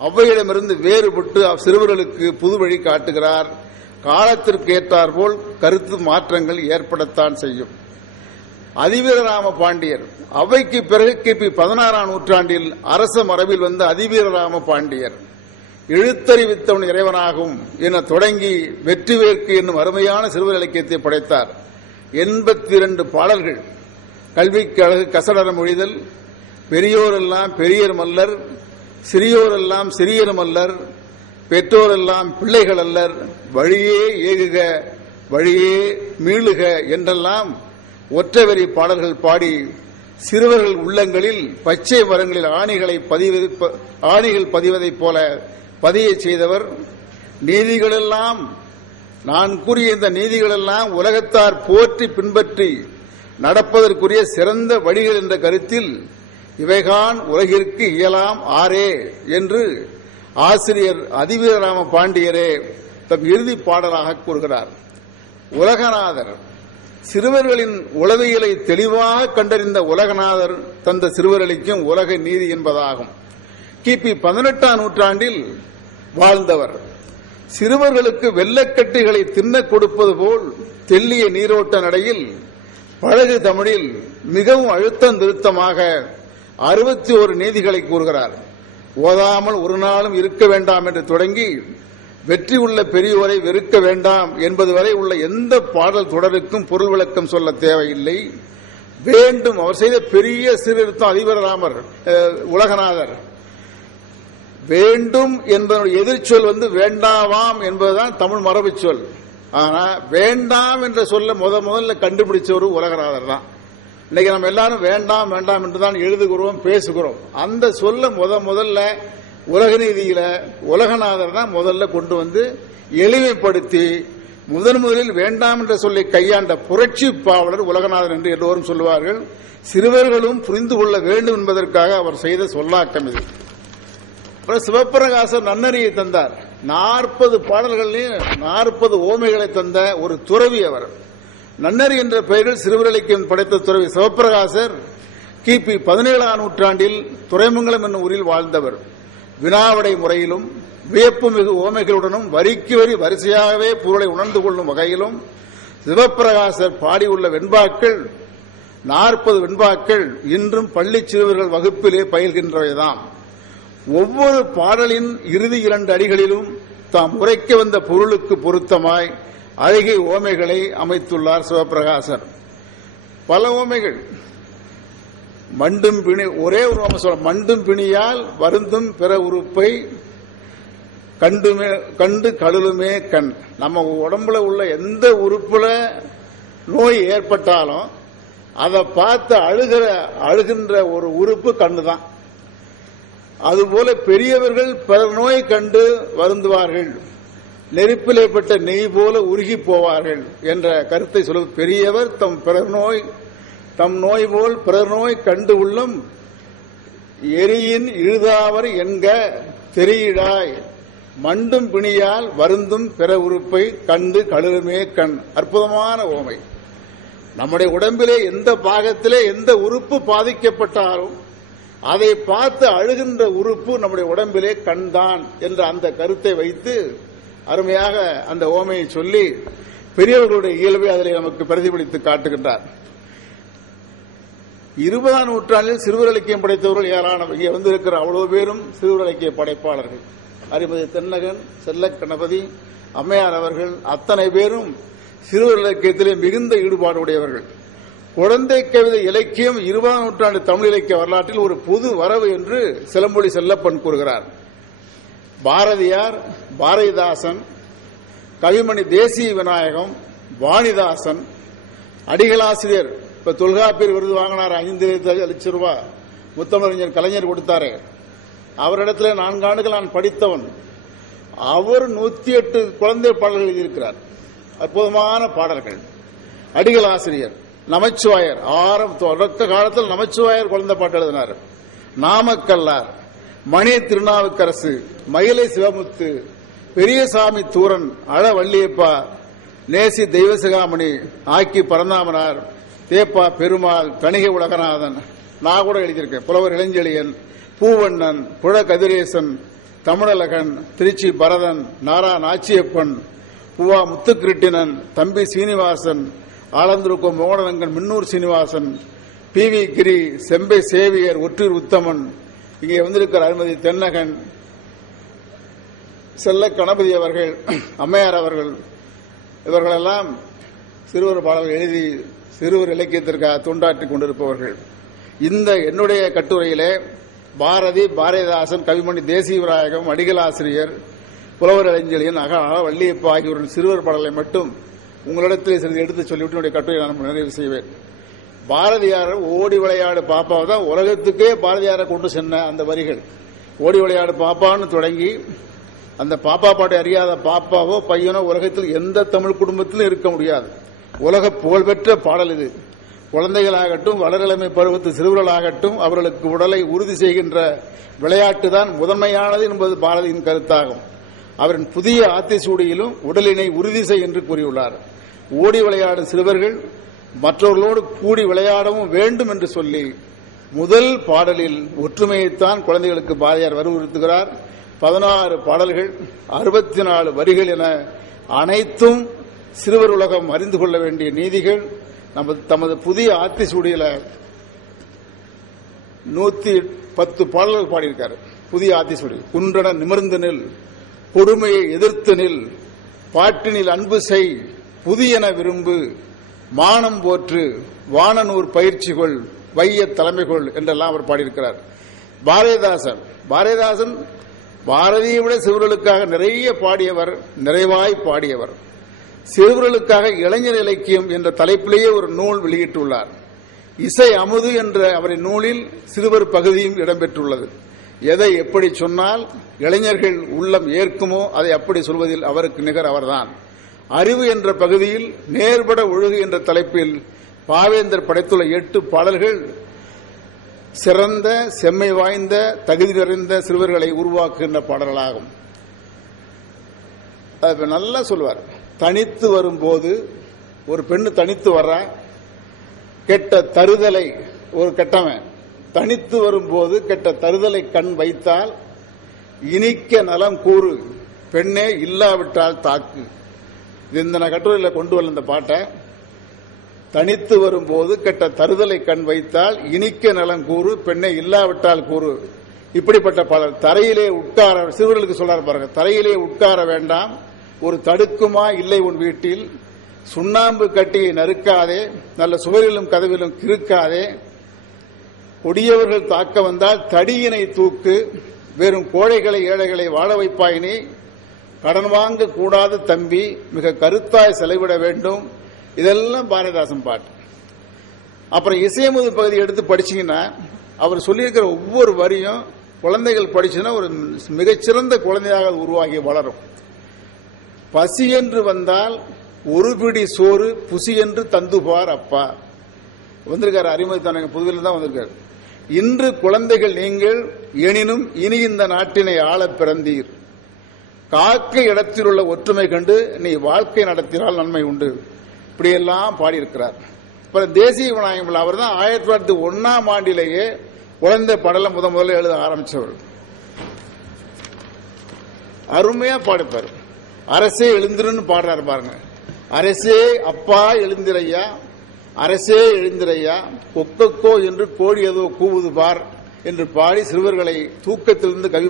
அவ்வையிடமிருந்து வேறுபட்டு சிறுவர்களுக்கு புது வழி காட்டுகிறார். காலத்திற்கு ஏற்றாற்போல் கருத்து மாற்றங்கள் ஏற்படத்தான் செய்யும். அதிவீரராம பாண்டியர் அவ்வைக்கு பிறகு கிபி 16ஆம் நூற்றாண்டில் அரச மரபில் வந்த அதிவீரராம பாண்டியர் எழுத்தறிவித்தவன் இறைவனாகும் என தொடங்கி வெற்றிவேற்கு என்னும் அருமையான சிறுவர் இலக்கியத்தை படைத்தார். 82 பாடல்கள். கல்விக்கு அழகு கசடர மொழிதல், பெரியோரெல்லாம் பெரியர் மல்லர், சிறியோரெல்லாம் சிறியர் மல்லர், பெற்றோரெல்லாம் பிள்ளைகள் அல்லர், வழியே ஏகுக வழியே மீளுக என்றெல்லாம் ஒற்றைவரி பாடல்கள் பாடி சிறுவர்கள் உள்ளங்களில் பச்சை மரங்களில் ஆணிகள் பதிவதைப் போல பதிய செய்தவர். நீதிகளெல்லாம் நான் கூறிய இந்த நீதிகளெல்லாம் உலகத்தார் போற்றி பின்பற்றி நடப்பதற்குரிய சிறந்த வழிகள் என்ற கருத்தில் இவைகான் உலகிற்கு இயலாம் ஆரே என்று ஆசிரியர் அதிவீரராம பாண்டியரே தம் இறுதி பாடலாக கூறுகிறார். உலகநாதர் சிறுவர்களின் உளவியலை தெளிவாக கண்டறிந்த உலகநாதர் தந்த சிறுவர்களுக்கும் உலக நீதி என்பதாகும். கிபி 18ஆம் நூற்றாண்டில் வாழ்ந்தவர். சிறுவர்களுக்கு வெள்ளக்கட்டிகளை தின்னக் கொடுப்பது போல் தெல்லிய நீரோட்ட நடையில் பழகு தமிழில் மிகவும் அழுத்தம் திருத்தமாக 61 நீதிகளை கூறுகிறார். ஓதாமல் ஒரு நாளும் இருக்க வேண்டாம் என்று தொடங்கி வெற்றி உள்ள பெரியோரை வெறுக்க வேண்டாம் என்பது வரை உள்ள எந்த பாடல் தொடருக்கும் பொருள் விளக்கம் சொல்ல தேவையில்லை. வேண்டும். அவர் செய்த பெரிய சீர்திருத்தம் அதிவீரராமர் உலகநாதர். வேண்டும் என்பதனுடைய எதிர்ச்சொல் வேண்டாவாம் என்பதுதான் தமிழ் மரபு சொல். ஆனா வேண்டாம் என்ற சொல்ல முதல்ல கண்டுபிடிச்சவர் உலகநாதர் தான். இன்னைக்கு நம்ம எல்லாரும் வேண்டாம் வேண்டாம் என்றுதான் எழுதுகிறோம், பேசுகிறோம். அந்த சொல்ல முதல்ல உலக நீதியில உலகநாதர் தான் முதல்ல கொண்டு வந்து எளிமைப்படுத்தி முதலில் வேண்டாம் என்ற சொல்லை கையாண்ட புரட்சி பாவலர் உலகநாதர் என்று எல்லோரும் சொல்லுவார்கள். சிறுவர்களும் புரிந்து கொள்ள வேண்டும் என்பதற்காக அவர் செய்த சொல்லாக்கம் இது. சிவப்பிரகாசர் நன்னறியை தந்தார். 40 பாடல்களில் 40 ஓமைகளை தந்த ஒரு துறவி அவர். நன்னறி என்ற பெயரில் சிறுவர் இலக்கியம் படைத்த துறவி சிவப்பிரகாசர் கிபி 17ஆம் நூற்றாண்டில் துறைமங்கலம் என்னும் ஊரில் வாழ்ந்தவர். வினாவடை முறையிலும் வியப்பு மிகு ஓமைகளுடனும் வரிக்கு வரி வரிசையாகவே பொருளை உணர்ந்து கொள்ளும் வகையிலும் சிவப்பிரகாசர் பாடியுள்ள வெண்பாக்கள் 40 வெண்பாக்கள் இன்றும் பள்ளி சிறுவர்கள் வகுப்பிலே பயில்கின்றவைதான். ஒவ்வொரு பாடலின் இறுதி 2 அடிகளிலும் தாம் உரைக்க வந்த பொருளுக்கு பொருத்தமாய் அழகிய ஓமைகளை அமைத்துள்ளார் சிவப்பிரகாசர். பல ஓமைகள். மண்டும் பிணி, ஒரே ஒரு ஓமை சொல்ல, மண்டும் பிணியால் வருந்தும் பிற உறுப்பை கண்டு கழுலுமே கண். நம்ம உடம்புல உள்ள எந்த உறுப்புல நோய் ஏற்பட்டாலும் அதை பார்த்து அழுகின்ற ஒரு உறுப்பு கண்ணுதான். அதுபோல பெரியவர்கள் பிறர் நோய் கண்டு வருந்துவார்கள், நெருப்பிலே பட்ட நெய் போல உருகி போவார்கள் என்ற கருத்தை சொல்ல. பெரியவர் தம் நோய் போல் பிறர் நோய் கண்டு உள்ளம் எரியின் இழுதாவர் என்க தெரியிடாய் மண்டும் பிணியால் வருந்தும் பிற உறுப்பை கண்டு கழுலுமே கண். அற்புதமான ஓமை. நம்முடைய உடம்பிலே எந்த பாகத்திலே எந்த உறுப்பு பாதிக்கப்பட்டாலும் அதை பார்த்து அழுகின்ற உறுப்பு நம்முடைய உடம்பிலே கண்தான் என்ற அந்த கருத்தை வைத்து அருமையாக அந்த ஓமையை சொல்லி பெரியவர்களுடைய இயல்பை அதில் நமக்கு பிரதிபலித்து காட்டுகின்றார். 20ஆம் நூற்றாண்டில் சிறுவர் இலக்கியம் படைத்தவர்கள் ஏராளம். இங்கே வந்திருக்கிற அவ்வளவு பேரும் சிறுவர் இலக்கிய படைப்பாளர்கள். அறிமதி தென்னகன், செல்ல கணபதி, அம்மையார் அவர்கள் அத்தனை பேரும் சிறுவர் இலக்கியத்திலே மிகுந்த ஈடுபாடு உடையவர்கள். குழந்தை கவிதை இலக்கியம் 20ஆம் நூற்றாண்டு தமிழ் இலக்கிய வரலாற்றில் ஒரு புது வரவு என்று சிலம்பொலி செல்லப்பன் கூறுகிறார். பாரதியார், பாரதிதாசன், கவிமணி தேசிய விநாயகம், வாணிதாசன், அடிகளாசிரியர் இப்ப தொல்காப்பியர் விருது வாங்கினார் 5 லட்சம் ரூபாய், முத்தமிழறிஞர் கலைஞர் கொடுத்தாரு. அவரிடத்தில் 4 ஆண்டுகள் நான் படித்தவன். அவர் 108 குழந்தை பாடல்கள் எழுதியிருக்கிறார். அற்புதமான பாடல்கள். அடிகளாசிரியர், நமச்சிவாயர், தொடக்க காலத்தில் நமச்சிவாயர் குழந்தை பாட்டு எழுதினார். நாமக்கல்லார், மணி திருநாவுக்கரசு, மயிலை சிவமுத்து, பெரியசாமி தூரன், அழ வள்ளியப்பா, நேசி தெய்வசிகாமணி, ஆக்கி பரந்தாமனார், தேப்பா பெருமாள், தணிகை உலகநாதன், நான் கூட எழுதியிருக்கேன், புலவர் இளஞ்செழியன், பூவண்ணன், புழ கதிரேசன், தமிழழகன், திருச்சி பரதன், நாரா நாச்சியப்பன், புவா முத்துக்கிருட்டினன், தம்பி சீனிவாசன், ஆலந்தூர் மோகனரங்கன், மின்னூர் சீனிவாசன், PV கிரி, செம்பை சேவியர், ஒற்றூர் உத்தமன், இங்கே வந்திருக்கிற அருள்மதி தென்னகன், செல்ல கணபதி அவர்கள், அம்மையார் அவர்கள், இவர்களெல்லாம் சிறுவர் பாடல்கள் எழுதி சிறுவர் இலக்கியத்திற்காக தொண்டாற்றிக் கொண்டிருப்பவர்கள். இந்த என்னுடைய கட்டுரையிலே பாரதி, பாரதிதாசன், கவிமணி தேசியவிநாயகம், அடிகளாசிரியர், புலவர் இளைஞலியன், வள்ளியப்பா ஆகியோரின் சிறுவர் பாடலை மட்டும் உங்களிடத்தில் சிறிது எடுத்துச் சொல்லிவிட்டு என்னுடைய கட்டுரையை நான் நிறைவு செய்வேன். பாரதியார் ஓடி விளையாடு பாப்பாவை தான் உலகத்துக்கே பாரதியாரை கொண்டு சென்ற அந்த வரிகள். ஓடி விளையாடு பாப்பான்னு தொடங்கி அந்த பாப்பா பாட்டை அறியாத பாப்பாவோ பையனோ உலகத்தில் எந்த தமிழ் குடும்பத்திலும் இருக்க முடியாது. உலக புகழ்பெற்ற பாடல் இது. குழந்தைகளாகட்டும், வளரிளமை பருவத்து சிறுவர்களாகட்டும், அவர்களுக்கு உடலை உறுதி செய்கின்ற விளையாட்டு தான் முதன்மையானது என்பது பாரதியின் கருத்தாகும். அவரின் புதிய ஆத்திசூடியிலும் உடலினை உறுதி செய் என்று கூறியுள்ளார். ஓடி விளையாடும் சிறுவர்கள் மற்றவர்களோடு கூடி விளையாடவும் வேண்டும் என்று சொல்லி முதல் பாடலில் ஒற்றுமையைத்தான் குழந்தைகளுக்கு பாரதியார் வலியுறுத்துகிறார். 16 பாடல்கள், 64 வரிகள் என அனைத்தும் சிறுவர் உலகம் அறிந்து கொள்ள வேண்டிய நீதிகள் தமது புதிய ஆத்திசூடியில 110 பாடல்கள் பாடியிருக்காரு. புதிய ஆத்திசூடி. குன்றன நிமிர்ந்து நில், கொடுமையை எதிர்த்து நில், பாட்டினில் அன்பு செய், புதியன விரும்பு, மானம் போற்று, வானனூர் பயிற்சிகள், வைய தலைமைகள் என்றெல்லாம் அவர் பாடியிருக்கிறார். பாரதிதாசன் பாரதியை விட சிறுவர்களுக்காக நிறைய பாடியவர், நிறைவாய் பாடியவர். சிறுவர்களுக்காக இளைஞர் இலக்கியம் என்ற தலைப்பிலேயே ஒரு நூல் வெளியிட்டுள்ளார். இசை அமுது என்ற அவரின் நூலில் சிறுவர் பகுதியும் இடம்பெற்றுள்ளது. எதை எப்படி சொன்னால் இளைஞர்கள் உள்ளம் ஏற்குமோ அதை அப்படி சொல்வதில் அவருக்கு நிகர் அவர்தான். அறிவு என்ற பகுதியில் நேர்பட ஒழுகு என்ற தலைப்பில் பாவேந்தர் படைத்துள்ள 8 பாடல்கள் சிறந்த, செம்மை வாய்ந்த, தகுதி நிறைந்த சிறுவர்களை உருவாக்குகின்ற பாடல்களாகும். நல்லா சொல்வார். தனித்து வரும்போது ஒரு பெண்ணு தனித்து வர்ற கெட்ட தருதலை, ஒரு கெட்டவன் தனித்து வரும்போது கெட்ட தருதலை கண் வைத்தால் இனிக்க நலம் கூறு, பெண்ணே இல்லாவிட்டால் தாக்கு. இந்த கட்டுரையில் கொண்டு வர இந்த பாட்டை, தனித்து வரும்போது கெட்ட தருதலை கண் வைத்தால் இனிக்க நலம் கூறு, பெண்ணை இல்லாவிட்டால் கூறு. இப்படிப்பட்ட பலர் தரையிலே உட்கார, சிறுவர்களுக்கு சொல்றாரு பாருங்க, தரையிலே உட்கார வேண்டாம், ஒரு தடுக்குமா இல்லை உன் வீட்டில், சுண்ணாம்பு கட்டியை நறுக்காதே, நல்ல சுவரிலும் கதவிலும் கிறுக்காதே, கொடியவர்கள் தாக்க வந்தால் தடியினை தூக்கு, வெறும் கோழைகளை ஏழைகளை வாழ வைப்பாயினே, கடன் வாங்க கூடாது தம்பி, மிக கருத்தாய் செலவிட வேண்டும். இதெல்லாம் பாரதிதாசன் பாட்டு. அப்புறம் இசையமுது பகுதி எடுத்து படிச்சீங்கன்னா அவர் சொல்லியிருக்கிற ஒவ்வொரு வரியும் குழந்தைகள் படிச்சுன்னா ஒரு மிகச்சிறந்த குழந்தையாக உருவாகி வளரும். பசி என்று வந்தால் ஒரு பிடி சோறு புசி என்று தந்துபார் அப்பா. வந்திருக்காரு அறிமுகத்தான புதுவையில் தான் வந்திருக்காரு. இன்று குழந்தைகள் நீங்கள், எனினும் இனி இந்த நாட்டினை ஆள பிறந்தீர், காக்க இடத்தில் உள்ள ஒற்றுமை கண்டு நீ வாழ்க்கை நடத்தினால் நன்மை உண்டு. இப்படியெல்லாம் பாடியிருக்கிறார். தேசிய விநாயகம் அவர் தான் 1901ஆம் ஆண்டிலேயே குழந்தை படலம் முதல்ல எழுத ஆரம்பிச்சவர். அருமையா பாடிப்பார். அரசே எழுந்திருன்னு பாடுறாரு பாருங்க. அரசே அப்பா எழுந்திரையா, அரசே எழுந்திரையா, கொக்கோ என்று கோழி ஏதோ கூவுது பார் என்று பாடி சிறுவர்களை தூக்கத்திலிருந்து கவி